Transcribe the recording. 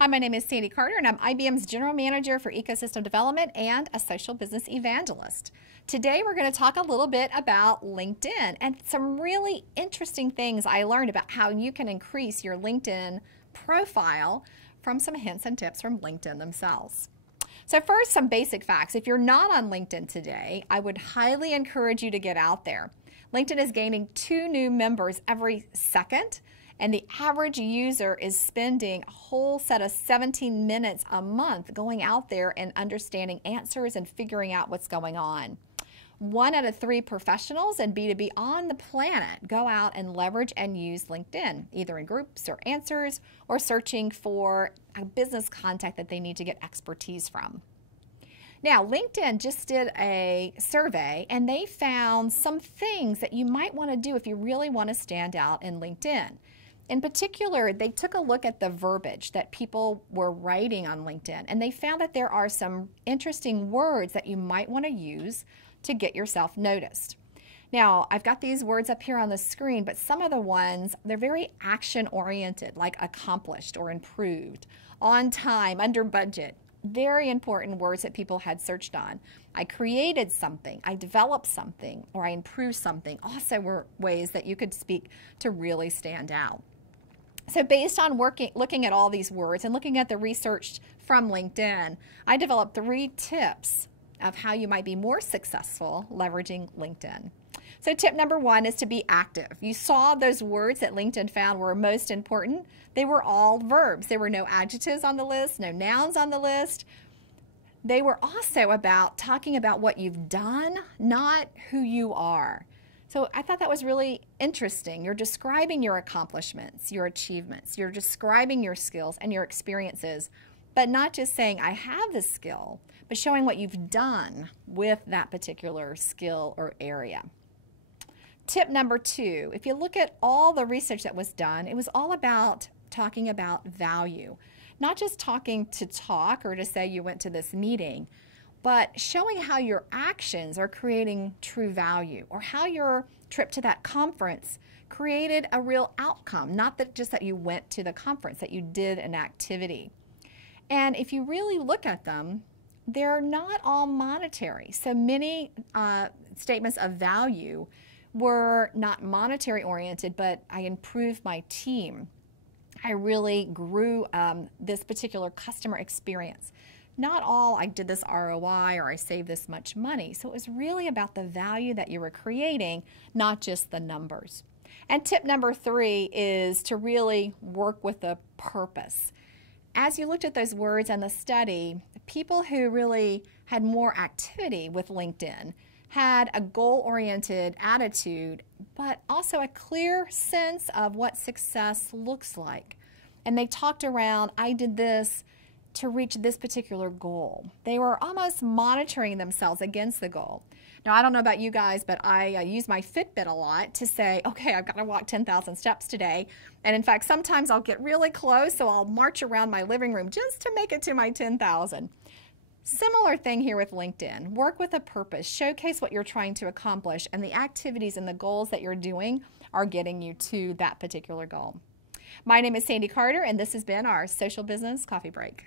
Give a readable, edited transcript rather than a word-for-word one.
Hi, my name is Sandy Carter, and I'm IBM's General Manager for Ecosystem Development and a Social Business Evangelist. Today, we're going to talk a little bit about LinkedIn and some really interesting things I learned about how you can increase your LinkedIn profile from some hints and tips from LinkedIn themselves. So first, some basic facts. If you're not on LinkedIn today, I would highly encourage you to get out there. LinkedIn is gaining 2 new members every second, and the average user is spending a whole set of 17 minutes a month going out there and understanding answers and figuring out what's going on. 1 out of 3 professionals in B2B on the planet go out and leverage and use LinkedIn, either in groups or answers or searching for a business contact that they need to get expertise from. Now, LinkedIn just did a survey and they found some things that you might want to do if you really want to stand out in LinkedIn. In particular, they took a look at the verbiage that people were writing on LinkedIn, and they found that there are some interesting words that you might want to use to get yourself noticed. Now, I've got these words up here on the screen, but some of the ones, they're very action-oriented, like accomplished or improved, on time, under budget. Very important words that people had searched on. I created something, I developed something, or I improved something. Also were ways that you could speak to really stand out. So based on looking at all these words and looking at the research from LinkedIn, I developed 3 tips of how you might be more successful leveraging LinkedIn. So tip number 1 is to be active. You saw those words that LinkedIn found were most important. They were all verbs. There were no adjectives on the list, no nouns on the list. They were also about talking about what you've done, not who you are. So I thought that was really interesting. You're describing your accomplishments, your achievements. You're describing your skills and your experiences, but not just saying, I have this skill, but showing what you've done with that particular skill or area. Tip number 2, if you look at all the research that was done, it was all about talking about value. Not just talking to talk or to say you went to this meeting, but showing how your actions are creating true value, or how your trip to that conference created a real outcome, not that just that you went to the conference, that you did an activity. And if you really look at them, they're not all monetary. So many statements of value were not monetary oriented, but I improved my team. I really grew this particular customer experience. Not all, I did this ROI or I saved this much money. So it was really about the value that you were creating, not just the numbers. And tip number 3 is to really work with a purpose. As you looked at those words and the study, people who really had more activity with LinkedIn had a goal-oriented attitude, but also a clear sense of what success looks like. And they talked around, I did this to reach this particular goal. They were almost monitoring themselves against the goal. Now, I don't know about you guys, but I use my Fitbit a lot to say, okay, I've got to walk 10,000 steps today. And in fact, sometimes I'll get really close, so I'll march around my living room just to make it to my 10,000. Similar thing here with LinkedIn. Work with a purpose. Showcase what you're trying to accomplish, and the activities and the goals that you're doing are getting you to that particular goal. My name is Sandy Carter, and this has been our Social Business Coffee Break.